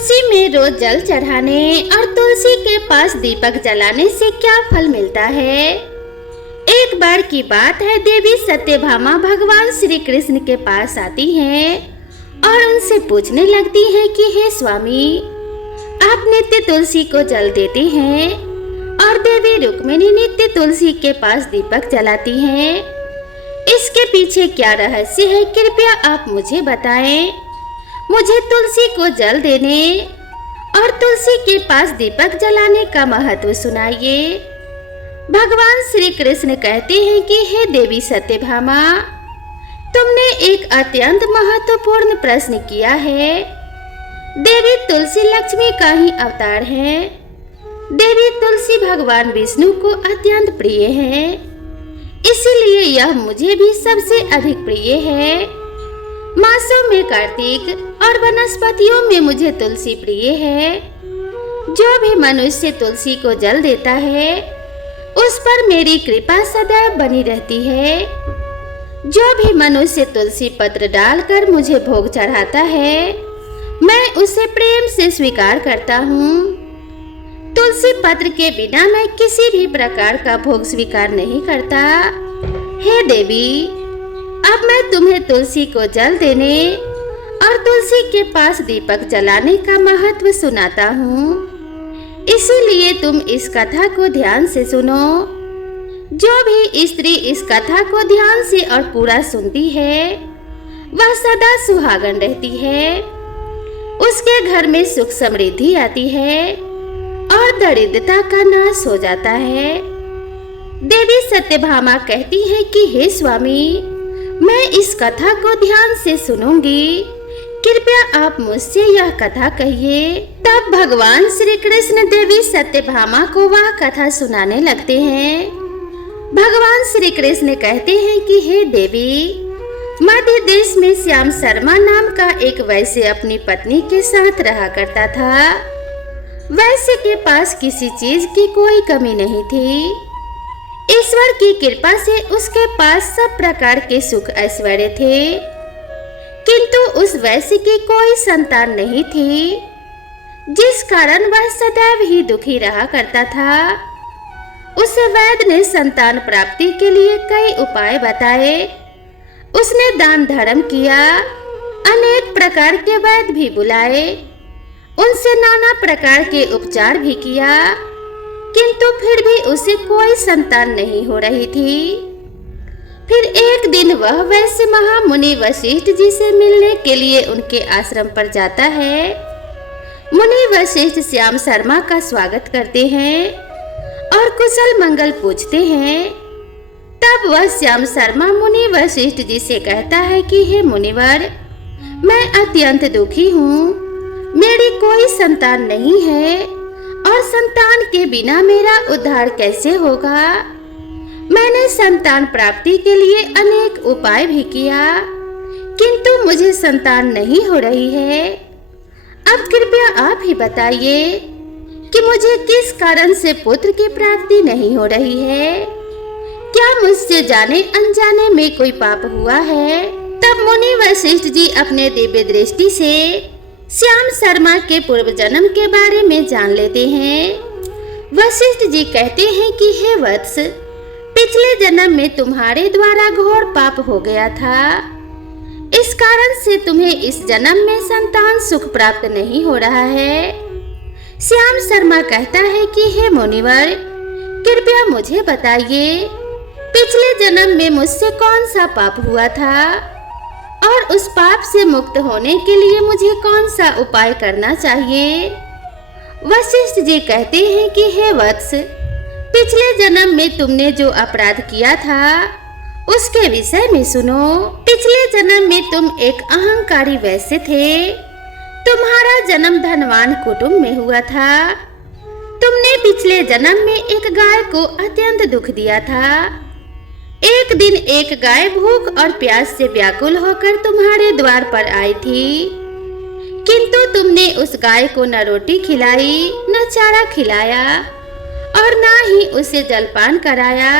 तुलसी में रोज जल चढ़ाने और तुलसी के पास दीपक जलाने से क्या फल मिलता है। एक बार की बात है, देवी सत्यभामा भगवान श्री कृष्ण के पास आती हैं और उनसे पूछने लगती हैं कि हे स्वामी, आप नित्य तुलसी को जल देते हैं और देवी रुक्मिणी नित्य तुलसी के पास दीपक जलाती हैं। इसके पीछे क्या रहस्य है, कृपया आप मुझे बताएं। मुझे तुलसी को जल देने और तुलसी के पास दीपक जलाने का महत्व सुनाइए। भगवान श्री कृष्ण कहते हैं कि हे देवी सत्यभामा, तुमने एक अत्यंत महत्वपूर्ण प्रश्न किया है। देवी तुलसी लक्ष्मी का ही अवतार है। देवी तुलसी भगवान विष्णु को अत्यंत प्रिय है, इसीलिए यह मुझे भी सबसे अधिक प्रिय है। मासों में कार्तिक और वनस्पतियों में मुझे तुलसी प्रिय है। जो भी मनुष्य तुलसी को जल देता है, उस पर मेरी कृपा सदैव बनी रहती है। जो भी मनुष्य तुलसी पत्र डालकर मुझे भोग चढ़ाता है, मैं उसे प्रेम से स्वीकार करता हूँ। तुलसी पत्र के बिना मैं किसी भी प्रकार का भोग स्वीकार नहीं करता। हे देवी, अब मैं तुम्हें तुलसी को जल देने और तुलसी के पास दीपक जलाने का महत्व सुनाता हूँ, इसीलिए तुम इस कथा को ध्यान से सुनो। जो भी स्त्री इस कथा को ध्यान से और पूरा सुनती है, वह सदा सुहागन रहती है। उसके घर में सुख समृद्धि आती है और दरिद्रता का नाश हो जाता है। देवी सत्यभामा कहती है कि हे स्वामी, मैं इस कथा को ध्यान से सुनूंगी, कृपया आप मुझसे यह कथा कहिए। तब भगवान श्री कृष्ण देवी सत्यभामा को वह कथा सुनाने लगते हैं। भगवान श्री कृष्ण कहते हैं कि हे देवी, मध्य देश में श्याम शर्मा नाम का एक वैश्य अपनी पत्नी के साथ रहा करता था। वैश्य के पास किसी चीज की कोई कमी नहीं थी। ईश्वर की कृपा से उसके पास सब प्रकार के सुख ऐश्वर्य थे, किंतु उस वैश्य की कोई संतान नहीं थी, जिस कारण वह सदैव ही दुखी रहा करता था। उसे वैद्य ने संतान प्राप्ति के लिए कई उपाय बताए। उसने दान धर्म किया, अनेक प्रकार के वैद्य भी बुलाए, उनसे नाना प्रकार के उपचार भी किया, किंतु फिर भी उसे कोई संतान नहीं हो रही थी। फिर एक दिन वह वैश्य महामुनि वशिष्ठ जी से मिलने के लिए उनके आश्रम पर जाता है। मुनि वशिष्ठ श्याम शर्मा का स्वागत करते हैं और कुशल मंगल पूछते हैं। तब वह श्याम शर्मा मुनि वशिष्ठ जी से कहता है कि हे मुनिवर, मैं अत्यंत दुखी हूँ। मेरी कोई संतान नहीं है और संतान के बिना मेरा उद्धार कैसे होगा। मैंने संतान प्राप्ति के लिए अनेक उपाय भी किया, किंतु मुझे संतान नहीं हो रही है। अब कृपया आप ही बताइए कि मुझे किस कारण से पुत्र की प्राप्ति नहीं हो रही है। क्या मुझसे जाने अनजाने में कोई पाप हुआ है। तब मुनि वशिष्ठ जी अपने दिव्य दृष्टि से श्याम शर्मा के पूर्व जन्म के बारे में जान लेते हैं। वशिष्ठ जी कहते हैं कि हे वत्स, पिछले जन्म में तुम्हारे द्वारा घोर पाप हो गया था। इस कारण से तुम्हें इस जन्म में संतान सुख प्राप्त नहीं हो रहा है। श्याम शर्मा कहता है कि हे मुनिवर, कृपया मुझे बताइए, पिछले जन्म में मुझसे कौन सा पाप हुआ था और उस पाप से मुक्त होने के लिए मुझे कौन सा उपाय करना चाहिए। वशिष्ठ जी कहते हैं कि हे वत्स, पिछले जन्म में तुमने जो अपराध किया था उसके विषय में सुनो। पिछले जन्म में तुम एक अहंकारी वैश्य थे। तुम्हारा जन्म धनवान कुटुंब में हुआ था। तुमने पिछले जन्म में एक गाय को अत्यंत दुख दिया था। एक दिन एक गाय भूख और प्यास से व्याकुल होकर तुम्हारे द्वार पर आई थी, किंतु तुमने उस गाय को न रोटी खिलाई, न चारा खिलाया और न ही उसे जलपान कराया।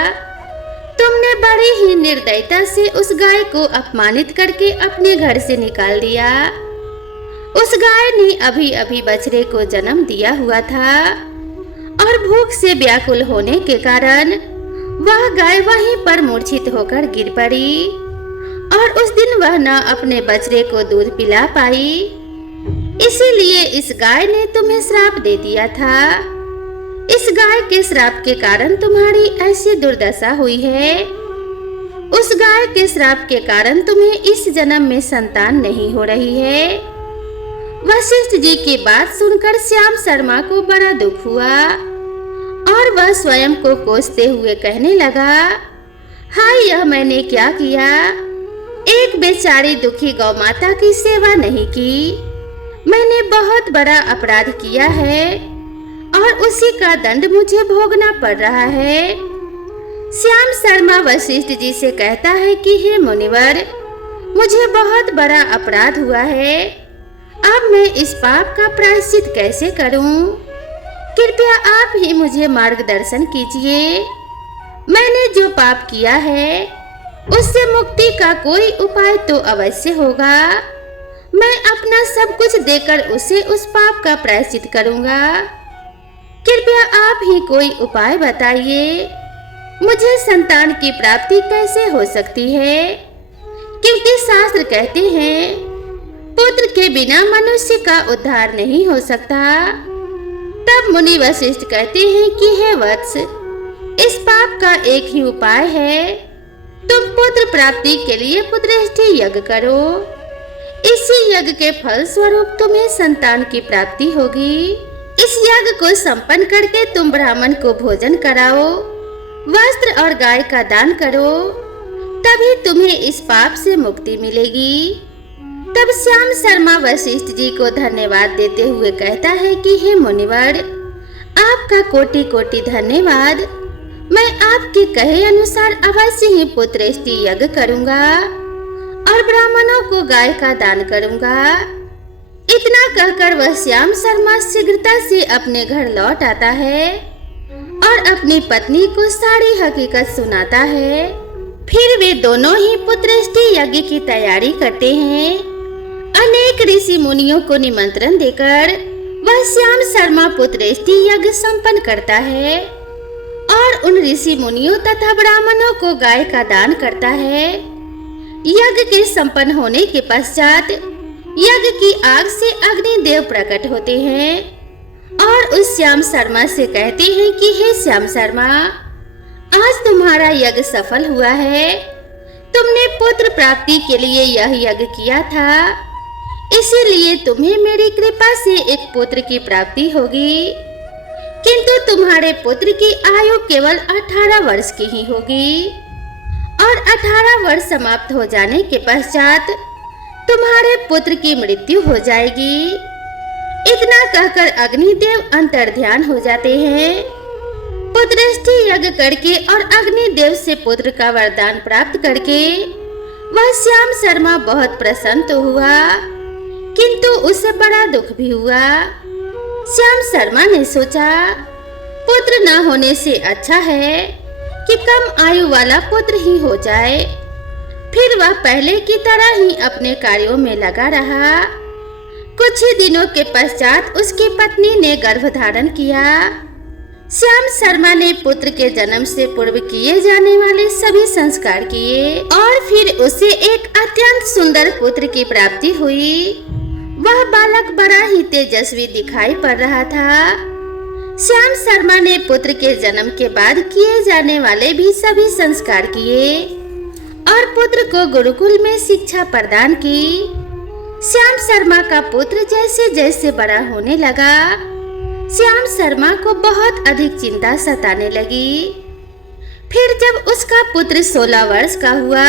तुमने बड़ी ही निर्दयता से उस गाय को अपमानित करके अपने घर से निकाल दिया उस गाय ने अभी अभी बछड़े को जन्म दिया हुआ था और भूख से व्याकुल होने के कारण वह गाय वहीं पर मूर्छित होकर गिर पड़ी और उस दिन वह न अपने बछड़े को दूध पिला पाई। इसीलिए इस गाय ने तुम्हें श्राप दे दिया था। इस गाय के श्राप के कारण तुम्हारी ऐसी दुर्दशा हुई है। उस गाय के श्राप के कारण तुम्हें इस जन्म में संतान नहीं हो रही है। वशिष्ठ जी की बात सुनकर श्याम शर्मा को बड़ा दुख हुआ और वह स्वयं को कोसते हुए कहने लगा, हाय, यह मैंने क्या किया। एक बेचारी दुखी गौ माता की सेवा नहीं की। मैंने बहुत बड़ा अपराध किया है और उसी का दंड मुझे भोगना पड़ रहा है। श्याम शर्मा वशिष्ठ जी से कहता है कि हे मुनिवर, मुझे बहुत बड़ा अपराध हुआ है। अब मैं इस पाप का प्रायश्चित कैसे करूं? कृपया आप ही मुझे मार्गदर्शन कीजिए। मैंने जो पाप किया है उससे मुक्ति का कोई उपाय तो अवश्य होगा। मैं अपना सब कुछ देकर उसे उस पाप का प्रायश्चित करूंगा। कृपया आप ही कोई उपाय बताइए। मुझे संतान की प्राप्ति कैसे हो सकती है? क्योंकि शास्त्र कहते हैं पुत्र के बिना मनुष्य का उद्धार नहीं हो सकता। तब मुनि वशिष्ठ कहते हैं कि हे वत्स, इस पाप का एक ही उपाय है। तुम पुत्र प्राप्ति के लिए पुत्रेष्टि यज्ञ करो। इसी यज्ञ के फल स्वरूप तुम्हें संतान की प्राप्ति होगी। इस यज्ञ को संपन्न करके तुम ब्राह्मण को भोजन कराओ, वस्त्र और गाय का दान करो, तभी तुम्हें इस पाप से मुक्ति मिलेगी। तब श्याम शर्मा वशिष्ठ जी को धन्यवाद देते हुए कहता है कि हे मुनिवर, आपका कोटि कोटि धन्यवाद। मैं आपके कहे अनुसार अवश्य ही पुत्रेष्टि यज्ञ करूंगा और ब्राह्मणों को गाय का दान करूंगा। इतना कहकर वह श्याम शर्मा शीघ्रता से अपने घर लौट आता है और अपनी पत्नी को सारी हकीकत सुनाता है। फिर वे दोनों ही पुत्रेष्टि यज्ञ की तैयारी करते हैं। अनेक ऋषि मुनियों को निमंत्रण देकर वह श्याम शर्मा पुत्रेष्टि यज्ञ संपन्न करता है और उन ऋषि मुनियों तथा ब्राह्मणों को गाय का दान करता है। यज्ञ के संपन्न होने के पश्चात यज्ञ की आग से अग्निदेव प्रकट होते हैं और उस श्याम शर्मा से कहते हैं कि हे श्याम शर्मा, आज तुम्हारा यज्ञ सफल हुआ है। तुमने पुत्र प्राप्ति के लिए यह यज्ञ किया था, इसीलिए तुम्हें मेरी कृपा से एक पुत्र की प्राप्ति होगी। किंतु तुम्हारे पुत्र की आयु केवल 18 वर्ष की ही होगी और 18 वर्ष समाप्त हो जाने के पश्चात तुम्हारे पुत्र की मृत्यु हो जाएगी। इतना कहकर अग्निदेव अंतर्ध्यान हो जाते हैं। पुत्रेष्टि यज्ञ करके और अग्निदेव से पुत्र का वरदान प्राप्त करके वह श्याम शर्मा बहुत प्रसन्न तो हुआ, किंतु उसे बड़ा दुख भी हुआ। श्याम शर्मा ने सोचा, पुत्र न होने से अच्छा है कि कम आयु वाला पुत्र ही हो जाए। फिर वह पहले की तरह ही अपने कार्यों में लगा रहा। कुछ ही दिनों के पश्चात उसकी पत्नी ने गर्भ धारण किया। श्याम शर्मा ने पुत्र के जन्म से पूर्व किए जाने वाले सभी संस्कार किए और फिर उसे एक अत्यंत सुंदर पुत्र की प्राप्ति हुई। वह बालक बड़ा ही तेजस्वी दिखाई पड़ रहा था। श्याम शर्मा ने पुत्र के जन्म के बाद किए जाने वाले भी सभी संस्कार किए और पुत्र को गुरुकुल में शिक्षा प्रदान की। श्याम शर्मा का पुत्र जैसे जैसे बड़ा होने लगा, श्याम शर्मा को बहुत अधिक चिंता सताने लगी। फिर जब उसका पुत्र 16 वर्ष का हुआ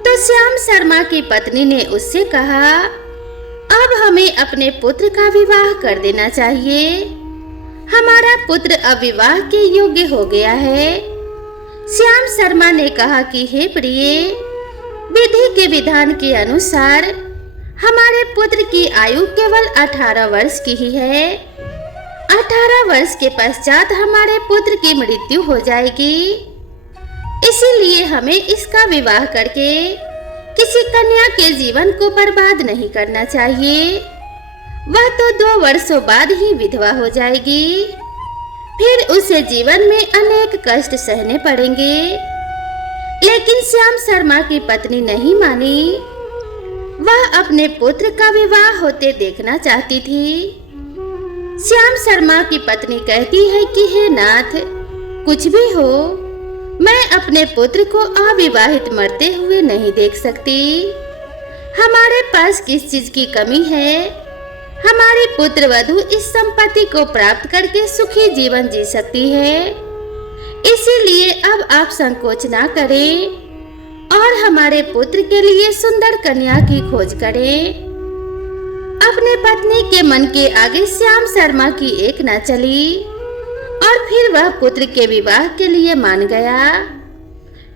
तो श्याम शर्मा की पत्नी ने उससे कहा, अब हमें अपने पुत्र का विवाह कर देना चाहिए। हमारा पुत्र अब विवाह के योग्य हो गया है। श्याम शर्मा ने कहा कि हे प्रिय, विधि के विधान के अनुसार हमारे पुत्र की आयु केवल 18 वर्ष की ही है। 18 वर्ष के पश्चात हमारे पुत्र की मृत्यु हो जाएगी, इसीलिए हमें इसका विवाह करके किसी कन्या के जीवन को बर्बाद नहीं करना चाहिए। वह तो 2 वर्षों बाद ही विधवा हो जाएगी, फिर उसे जीवन में अनेक कष्ट सहने पड़ेंगे। लेकिन श्याम शर्मा की पत्नी नहीं मानी। वह अपने पुत्र का विवाह होते देखना चाहती थी। श्याम शर्मा की पत्नी कहती है कि हे नाथ, कुछ भी हो, मैं अपने पुत्र को अविवाहित मरते हुए नहीं देख सकती। हमारे पास किस चीज की कमी है? हमारी पुत्र वधु इस संपत्ति को प्राप्त करके सुखी जीवन जी सकती है। इसीलिए अब आप संकोच ना करें और हमारे पुत्र के लिए सुंदर कन्या की खोज करें। अपने पत्नी के मन के आगे श्याम शर्मा की एक न चली और फिर वह पुत्र के विवाह के लिए मान गया।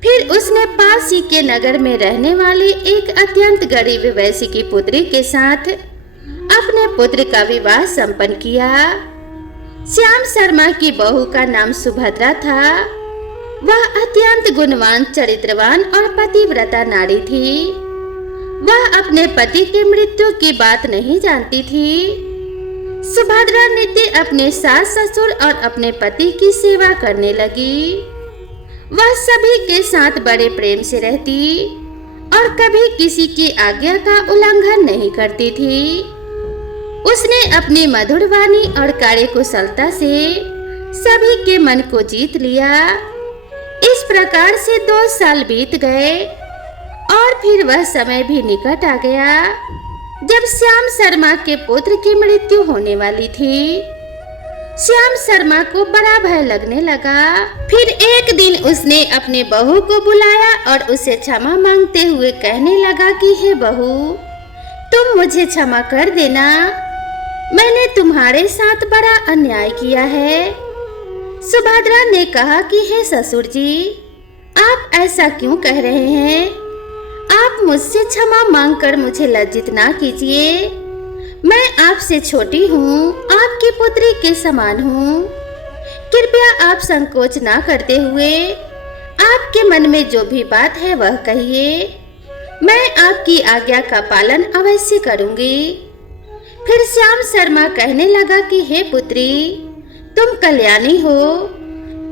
फिर उसने पास ही के नगर में रहने वाली एक अत्यंत गरीब वैश्य की पुत्री के साथ अपने पुत्र का विवाह संपन्न किया। श्याम शर्मा की बहू का नाम सुभद्रा था। वह अत्यंत गुणवान, चरित्रवान और पतिव्रता नारी थी। वह अपने पति की मृत्यु की बात नहीं जानती थी। सुभद्रा नित्य अपने सास ससुर और अपने पति की सेवा करने लगी। वह सभी के साथ बड़े प्रेम से रहती और कभी किसी की आज्ञा का उल्लंघन नहीं करती थी। उसने अपनी मधुर वाणी और कार्यकुशलता से सभी के मन को जीत लिया। इस प्रकार से 2 साल बीत गए और फिर वह समय भी निकट आ गया जब श्याम शर्मा के पुत्र की मृत्यु होने वाली थी। श्याम शर्मा को बड़ा भय लगने लगा। फिर एक दिन उसने अपने बहू को बुलाया और उसे क्षमा मांगते हुए कहने लगा कि हे बहू, तुम मुझे क्षमा कर देना। मैंने तुम्हारे साथ बड़ा अन्याय किया है। सुभद्रा ने कहा कि हे ससुर जी, आप ऐसा क्यों कह रहे हैं? आप मुझसे क्षमा मांगकर मुझे लज्जित ना कीजिए। मैं आपसे छोटी हूँ, आपकी पुत्री के समान हूँ। कृपया आप संकोच ना करते हुए आपके मन में जो भी बात है वह कहिए। मैं आपकी आज्ञा का पालन अवश्य करूंगी। फिर श्याम शर्मा कहने लगा कि हे पुत्री, तुम कल्याणी हो,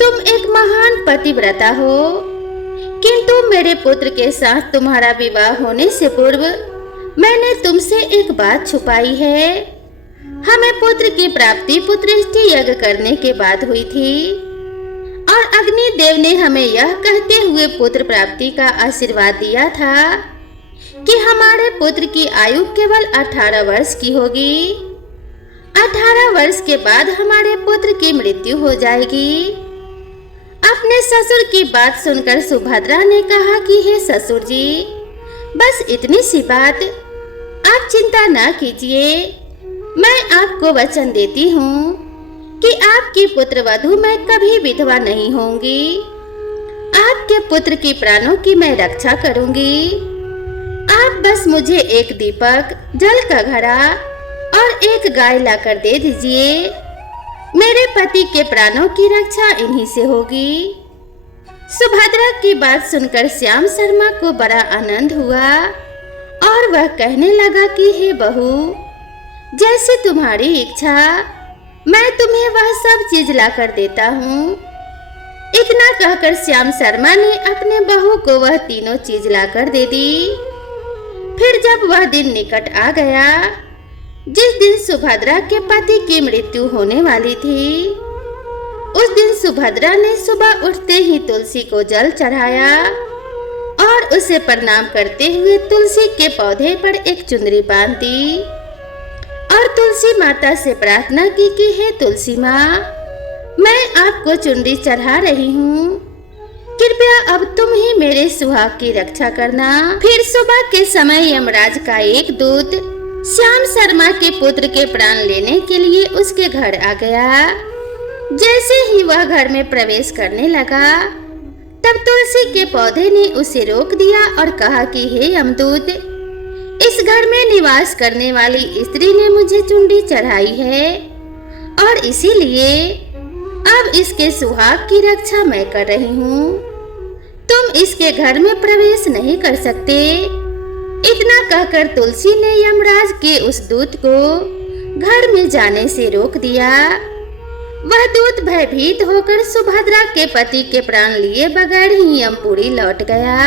तुम एक महान पतिव्रता हो, किंतु मेरे पुत्र के साथ तुम्हारा विवाह होने से पूर्व मैंने तुमसे एक बात छुपाई है। हमें पुत्र की प्राप्ति पुत्रेष्टि यज्ञ करने के बाद हुई थी और अग्नि देव ने हमें यह कहते हुए पुत्र प्राप्ति का आशीर्वाद दिया था कि हमारे पुत्र की आयु केवल 18 वर्ष की होगी। 18 वर्ष के बाद हमारे पुत्र की मृत्यु हो जाएगी। अपने ससुर की बात सुनकर सुभद्रा ने कहा कि हे ससुर जी, बस इतनी सी बात, आप चिंता ना कीजिए। मैं आपको वचन देती हूँ कि आपकी पुत्र वधु मैं कभी विधवा नहीं होंगी। आपके पुत्र की प्राणों की मैं रक्षा करूंगी। आप बस मुझे एक दीपक, जल का घड़ा और एक गाय लाकर दे दीजिए। मेरे पति के प्राणों की रक्षा इन्हीं से होगी। सुभद्रा की बात सुनकर श्याम शर्मा को बड़ा आनंद हुआ और वह कहने लगा कि हे बहू, जैसे तुम्हारी इच्छा, मैं तुम्हें वह सब चीज लाकर देता हूँ। इतना कहकर श्याम शर्मा ने अपने बहू को वह तीनों चीज लाकर दे दी। फिर जब वह दिन निकट आ गया जिस दिन सुभद्रा के पति की मृत्यु होने वाली थी, उस दिन सुभद्रा ने सुबह उठते ही तुलसी को जल चढ़ाया और उसे प्रणाम करते हुए तुलसी के पौधे पर एक चुनरी बांध दी और तुलसी माता से प्रार्थना की कि हे तुलसी माँ, मैं आपको चुनरी चढ़ा रही हूँ, कृपया अब तुम ही मेरे सुहाग की रक्षा करना। फिर सुबह के समय यमराज का एक दूत श्याम शर्मा के पुत्र के प्राण लेने के लिए उसके घर आ गया। जैसे ही वह घर में प्रवेश करने लगा, तब तुलसी के पौधे ने उसे रोक दिया और कहा कि हे यमदूत, इस घर में निवास करने वाली स्त्री ने मुझे चुनरी चढ़ाई है और इसीलिए अब इसके सुहाग की रक्षा मैं कर रही हूँ। तुम इसके घर में प्रवेश नहीं कर सकते इतना कहकर तुलसी ने यमराज के उस दूत को घर में जाने से रोक दिया। वह दूत भयभीत होकर सुभद्रा के पति के प्राण लिए बगैर ही यमपुरी लौट गया।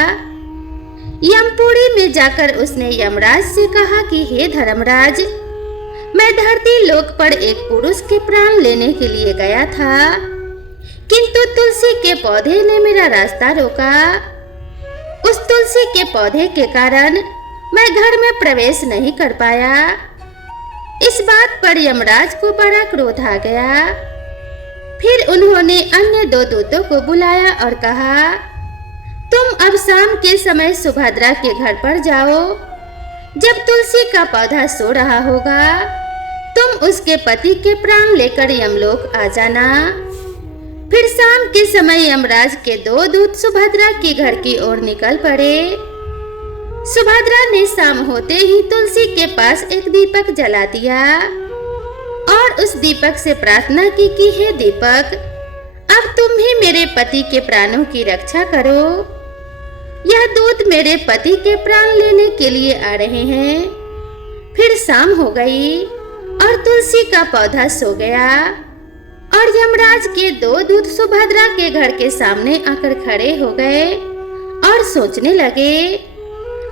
यमपुरी में जाकर उसने यमराज से कहा कि हे धर्मराज, मैं धरती लोक पर एक पुरुष के प्राण लेने के लिए गया था, किंतु तुलसी के पौधे ने मेरा रास्ता रोका। उस तुलसी के पौधे के कारण मैं घर में प्रवेश नहीं कर पाया। इस बात पर यमराज को बड़ा क्रोध आ गया। फिर उन्होंने अन्य दो दूतों को बुलाया और कहा, तुम अब शाम के समय सुभद्रा के घर पर जाओ। जब तुलसी का पौधा सो रहा होगा, तुम उसके पति के प्राण लेकर यमलोक आ जाना। फिर शाम के समय यमराज के दो दूत सुभद्रा के घर की ओर निकल पड़े। सुभद्रा ने शाम होते ही तुलसी के पास एक दीपक जला दिया और उस दीपक से प्रार्थना की कि हे दीपक, अब तुम ही मेरे पति के प्राणों की रक्षा करो। यह दूत मेरे पति के प्राण लेने के लिए आ रहे हैं। फिर शाम हो गई और तुलसी का पौधा सो गया और यमराज के दो दूत सुभद्रा के घर के सामने आकर खड़े हो गए और सोचने लगे,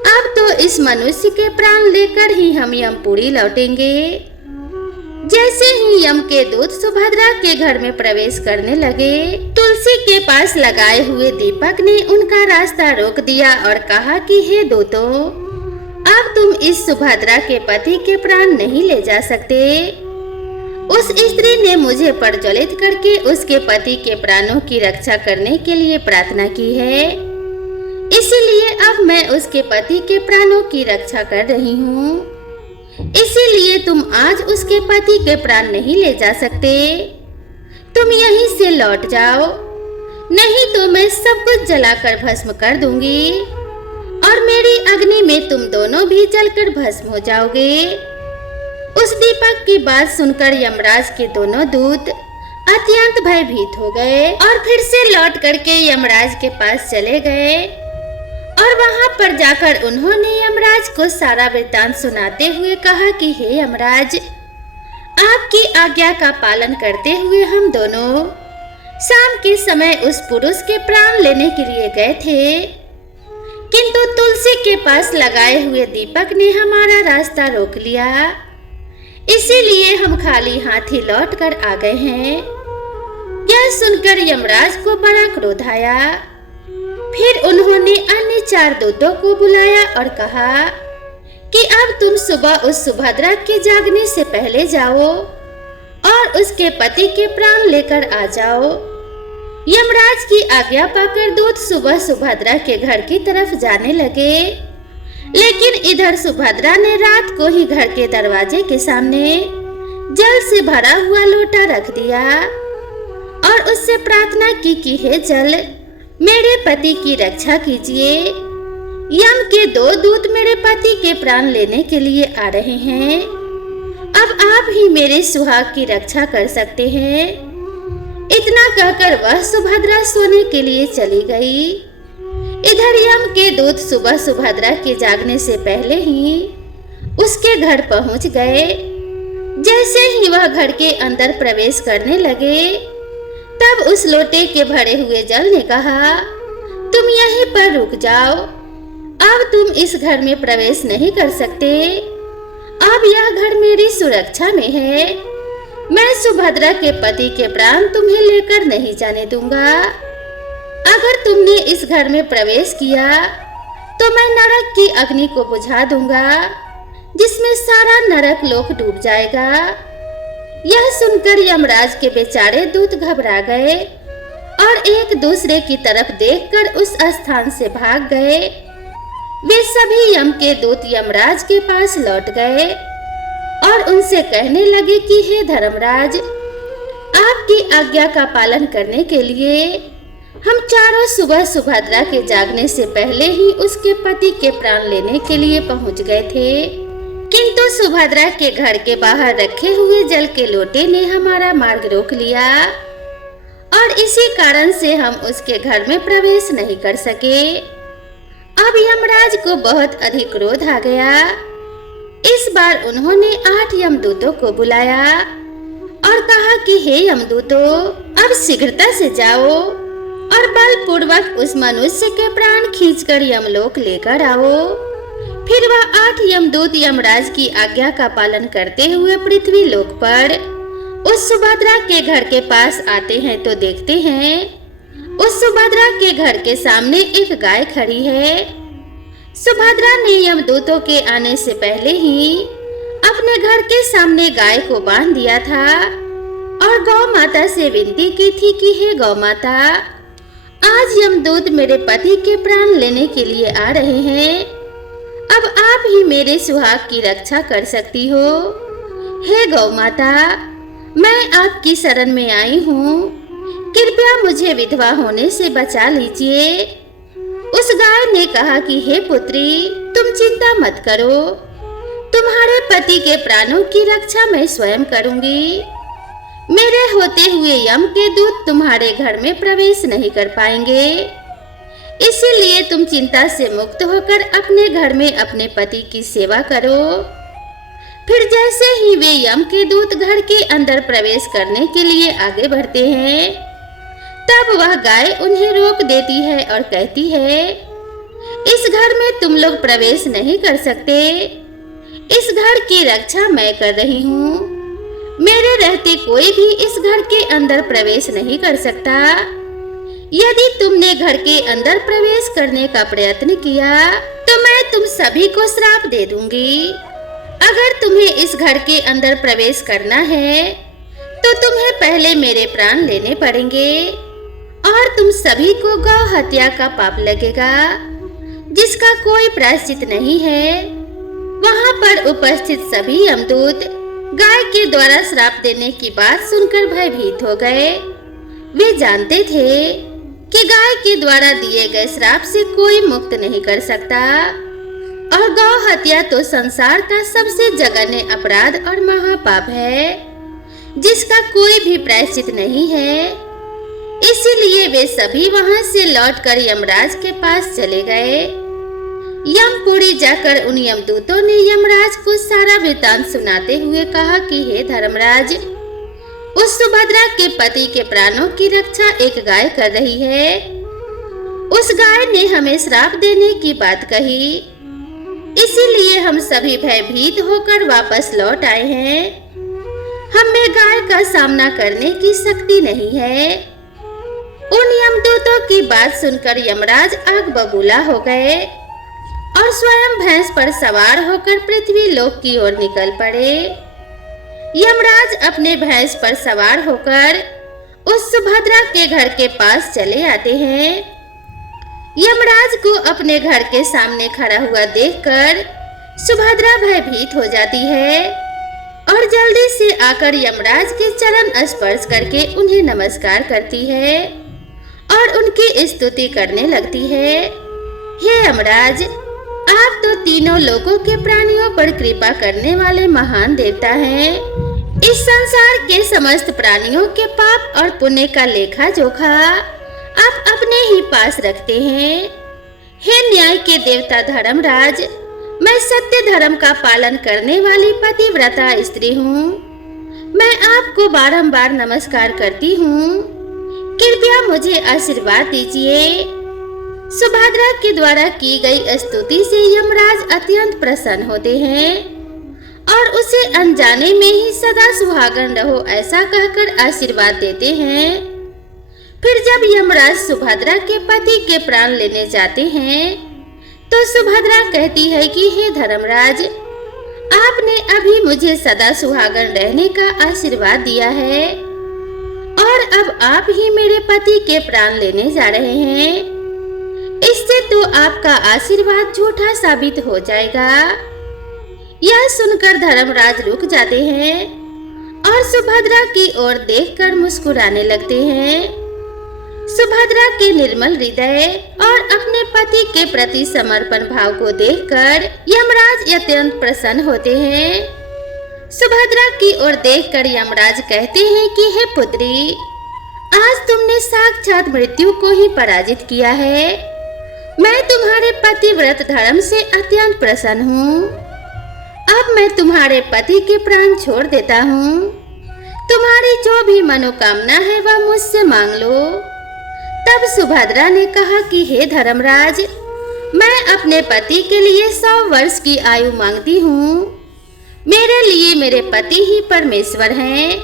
अब तो इस मनुष्य के प्राण लेकर ही हम यमपुरी लौटेंगे। जैसे ही यम के दूत सुभद्रा के घर में प्रवेश करने लगे, तुलसी के पास लगाए हुए दीपक ने उनका रास्ता रोक दिया और कहा कि हे दूतों, अब तुम इस सुभद्रा के पति के प्राण नहीं ले जा सकते। उस स्त्री ने मुझे प्रज्वलित करके उसके पति के प्राणों की रक्षा करने के लिए प्रार्थना की है, इसीलिए अब मैं उसके पति के प्राणों की रक्षा कर रही हूँ। इसीलिए तुम आज उसके पति के प्राण नहीं ले जा सकते। तुम यहीं से लौट जाओ, नहीं तो मैं सब कुछ जलाकर भस्म कर दूंगी और मेरी अग्नि में तुम दोनों भी जलकर भस्म हो जाओगे। उस दीपक की बात सुनकर यमराज के दोनों दूत अत्यंत भयभीत हो गए और फिर से लौट करके यमराज के पास चले गए और वहां पर जाकर उन्होंने यमराज को सारा वृत्तांत सुनाते हुए कहा कि हे यमराज, आपकी आज्ञा का पालन करते हुए हम दोनों शाम के समय उस पुरुष के प्राण लेने के लिए गए थे, किंतु तुलसी के पास लगाए हुए दीपक ने हमारा रास्ता रोक लिया। इसीलिए हम खाली हाथ ही लौट कर आ गए हैं। यह सुनकर यमराज को बड़ा क्रोध आया। फिर उन्होंने अन्य चार दूतों को बुलाया और कहा कि अब तुम सुबह उस सुभद्रा के जागने से पहले जाओ और उसके पति के प्राण लेकर आ जाओ। यमराज की आज्ञा पाकर दूत सुबह सुभद्रा के घर की तरफ जाने लगे, लेकिन इधर सुभद्रा ने रात को ही घर के दरवाजे के सामने जल से भरा हुआ लोटा रख दिया और उससे प्रार्थना की कि हे जल, मेरे पति की रक्षा कीजिए। यम के दो दूत मेरे पति के प्राण लेने के लिए आ रहे हैं। अब आप ही मेरे सुहाग की रक्षा कर सकते हैं। इतना कहकर वह सुभद्रा सोने के लिए चली गई। इधर यम के दूत सुबह सुभद्रा के जागने से पहले ही उसके घर पहुंच गए। जैसे ही वह घर के अंदर प्रवेश करने लगे, तब उस लोटे के भरे हुए जल ने कहा, तुम यहीं पर रुक जाओ, अब तुम इस घर में प्रवेश नहीं कर सकते। अब यह घर मेरी सुरक्षा में है। मैं सुभद्रा के पति के प्राण तुम्हें लेकर नहीं जाने दूंगा। अगर तुमने इस घर में प्रवेश किया तो मैं नरक की अग्नि को बुझा दूंगा, जिसमें सारा नरक लोक डूब जाएगा। यह सुनकर यमराज के बेचारे दूत घबरा गए और एक दूसरे की तरफ देखकर उस स्थान से भाग गए। वे सभी यम के दूत यमराज के पास लौट गए और उनसे कहने लगे कि हे धर्मराज, आपकी आज्ञा का पालन करने के लिए हम चारों सुबह सुभद्रा के जागने से पहले ही उसके पति के प्राण लेने के लिए पहुंच गए थे, किंतु सुभद्रा के घर के बाहर रखे हुए जल के लोटे ने हमारा मार्ग रोक लिया और इसी कारण से हम उसके घर में प्रवेश नहीं कर सके। अब यमराज को बहुत अधिक क्रोध आ गया। इस बार उन्होंने 8 यमदूतों को बुलाया और कहा कि हे यमदूतों, अब शीघ्रता से जाओ और बलपूर्वक उस मनुष्य के प्राण खींचकर यमलोक लेकर आओ। फिर वह 8 यमदूत यमराज की आज्ञा का पालन करते हुए पृथ्वी लोक पर उस सुभद्रा के घर के पास आते हैं तो देखते हैं उस सुभद्रा के घर के सामने एक गाय खड़ी है। सुभद्रा ने यमदूतों के आने से पहले ही अपने घर के सामने गाय को बांध दिया था और गौ माता से विनती की थी कि हे गौ माता, आज यमदूत मेरे पति के प्राण लेने के लिए आ रहे हैं। अब आप ही मेरे सुहाग की रक्षा कर सकती हो। हे गौ माता, मैं आपकी शरण में आई हूँ, कृपया मुझे विधवा होने से बचा लीजिए। उस गाय ने कहा कि हे पुत्री, तुम चिंता मत करो, तुम्हारे पति के प्राणों की रक्षा मैं स्वयं करूंगी। मेरे होते हुए यम के दूत तुम्हारे घर में प्रवेश नहीं कर पाएंगे, इसीलिए तुम चिंता से मुक्त होकर अपने घर में अपने पति की सेवा करो। फिर जैसे ही वे यम के दूत घर के अंदर प्रवेश करने के लिए आगे बढ़ते हैं, तब वह गाय उन्हें रोक देती है और कहती है, इस घर में तुम लोग प्रवेश नहीं कर सकते, इस घर की रक्षा मैं कर रही हूँ। मेरे रहते कोई भी इस घर के अंदर प्रवेश नहीं कर सकता। यदि तुमने घर के अंदर प्रवेश करने का प्रयत्न किया तो मैं तुम सभी को श्राप दे दूंगी। अगर तुम्हें इस घर के अंदर प्रवेश करना है तो तुम्हें पहले मेरे प्राण लेने पड़ेंगे और तुम सभी को गौ हत्या का पाप लगेगा, जिसका कोई प्रायश्चित नहीं है। वहां पर उपस्थित सभी यमदूत गाय के द्वारा श्राप देने की बात सुनकर भयभीत हो गए। वे जानते थे कि गाय के द्वारा दिए गए श्राप से कोई मुक्त नहीं कर सकता और गौ हत्या तो संसार का सबसे जघन्य अपराध और महापाप है, जिसका कोई भी प्रायश्चित नहीं है। इसीलिए वे सभी वहां से लौटकर यमराज के पास चले गए। यमपुरी जाकर उन यमदूतों ने यमराज को सारा वृतांत सुनाते हुए कहा कि हे धर्मराज, उस सुभद्रा के पति के प्राणों की रक्षा एक गाय कर रही है। उस गाय ने हमें श्राप देने की बात कही, इसीलिए हम सभी भयभीत होकर वापस लौट आए हैं। हमें गाय का सामना करने की शक्ति नहीं है। उन यमदूतों की बात सुनकर यमराज आग बबूला हो गए और स्वयं भैंस पर सवार होकर पृथ्वी लोक की ओर निकल पड़े। यमराज अपने भैंस पर सवार होकर उस सुभद्रा के घर के पास चले आते हैं। यमराज को अपने घर के सामने खड़ा हुआ देखकर सुभद्रा भयभीत हो जाती है और जल्दी से आकर यमराज के चरण स्पर्श करके उन्हें नमस्कार करती है और उनकी स्तुति करने लगती है। हे यमराज, आप तो तीनों लोगों के प्राणियों पर कृपा करने वाले महान देवता हैं। इस संसार के समस्त प्राणियों के पाप और पुण्य का लेखा जोखा आप अपने ही पास रखते हैं। हे न्याय के देवता धर्मराज, मैं सत्य धर्म का पालन करने वाली पतिव्रता स्त्री हूँ। मैं आपको बारंबार नमस्कार करती हूँ, कृपया मुझे आशीर्वाद दीजिए। सुभद्रा के द्वारा की गई स्तुति से यमराज अत्यंत प्रसन्न होते हैं और उसे अनजाने में ही सदा सुहागन रहो ऐसा कहकर आशीर्वाद देते हैं। फिर जब यमराज सुभद्रा के पति के प्राण लेने जाते हैं तो सुभद्रा कहती है कि हे धर्मराज, आपने अभी मुझे सदा सुहागन रहने का आशीर्वाद दिया है और अब आप ही मेरे पति के प्राण लेने जा रहे हैं। इससे तो आपका आशीर्वाद झूठा साबित हो जाएगा। यह सुनकर धर्मराज रुक जाते हैं और सुभद्रा की ओर देखकर मुस्कुराने लगते हैं। सुभद्रा के निर्मल हृदय और अपने पति के प्रति समर्पण भाव को देखकर यमराज अत्यंत प्रसन्न होते हैं। सुभद्रा की ओर देखकर यमराज कहते हैं कि हे पुत्री, आज तुमने साक्षात मृत्यु को ही पराजित किया है मैं तुम्हारे पतिव्रत धर्म से अत्यंत प्रसन्न हूँ। अब मैं तुम्हारे पति के प्राण छोड़ देता हूँ। तुम्हारी जो भी मनोकामना है वह मुझसे मांग लो। तब सुभद्रा ने कहा कि हे धर्मराज, मैं अपने पति के लिए 100 वर्ष की आयु मांगती हूँ। मेरे लिए मेरे पति ही परमेश्वर हैं।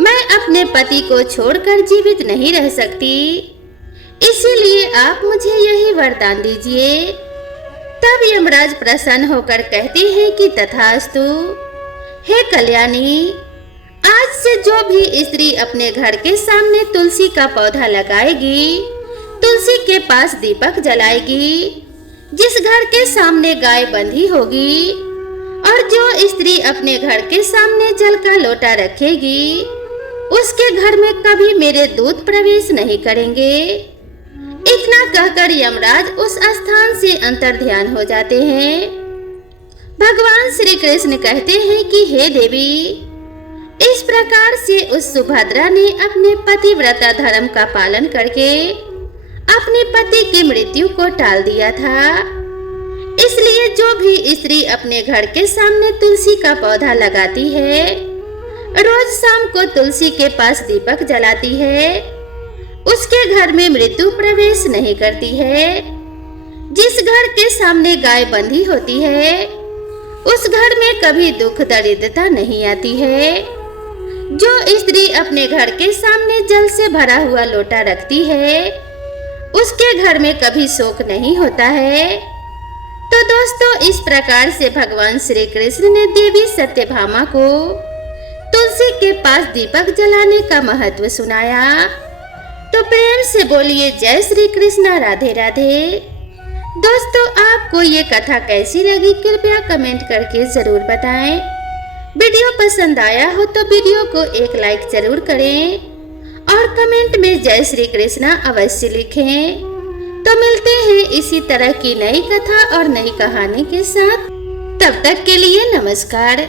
मैं अपने पति को छोड़कर जीवित नहीं रह सकती, इसीलिए आप मुझे यही वरदान दीजिए। तब यमराज प्रसन्न होकर कहते हैं कि तथास्तु। हे कल्याणी, आज से जो भी स्त्री अपने घर के सामने तुलसी का पौधा लगाएगी, तुलसी के पास दीपक जलाएगी, जिस घर के सामने गाय बंधी होगी और जो स्त्री अपने घर के सामने जल का लोटा रखेगी, उसके घर में कभी मेरे दूत प्रवेश नहीं करेंगे। इतना कहकर यमराज उस स्थान से अंतर्ध्यान हो जाते हैं। भगवान श्री कृष्ण कहते हैं कि हे देवी, इस प्रकार से उस सुभद्रा ने अपने पतिव्रता धर्म का पालन करके अपने पति की मृत्यु को टाल दिया था। इसलिए जो भी स्त्री अपने घर के सामने तुलसी का पौधा लगाती है, रोज शाम को तुलसी के पास दीपक जलाती है, उसके घर में मृत्यु प्रवेश नहीं करती है। जिस घर के सामने गाय बंधी होती है, उस घर में कभी दुख दरिद्रता नहीं आती है। जो स्त्री अपने घर के सामने जल से भरा हुआ लोटा रखती है, उसके घर में कभी शोक नहीं होता है। तो दोस्तों, इस प्रकार से भगवान श्री कृष्ण ने देवी सत्यभामा को तुलसी के पास दीपक जलाने का महत्व सुनाया। तो प्रेम से बोलिए जय श्री कृष्णा, राधे राधे। दोस्तों, आपको ये कथा कैसी लगी कृपया कमेंट करके जरूर बताएं। वीडियो पसंद आया हो तो वीडियो को एक लाइक जरूर करें और कमेंट में जय श्री कृष्णा अवश्य लिखें। तो मिलते हैं इसी तरह की नई कथा और नई कहानी के साथ। तब तक के लिए नमस्कार।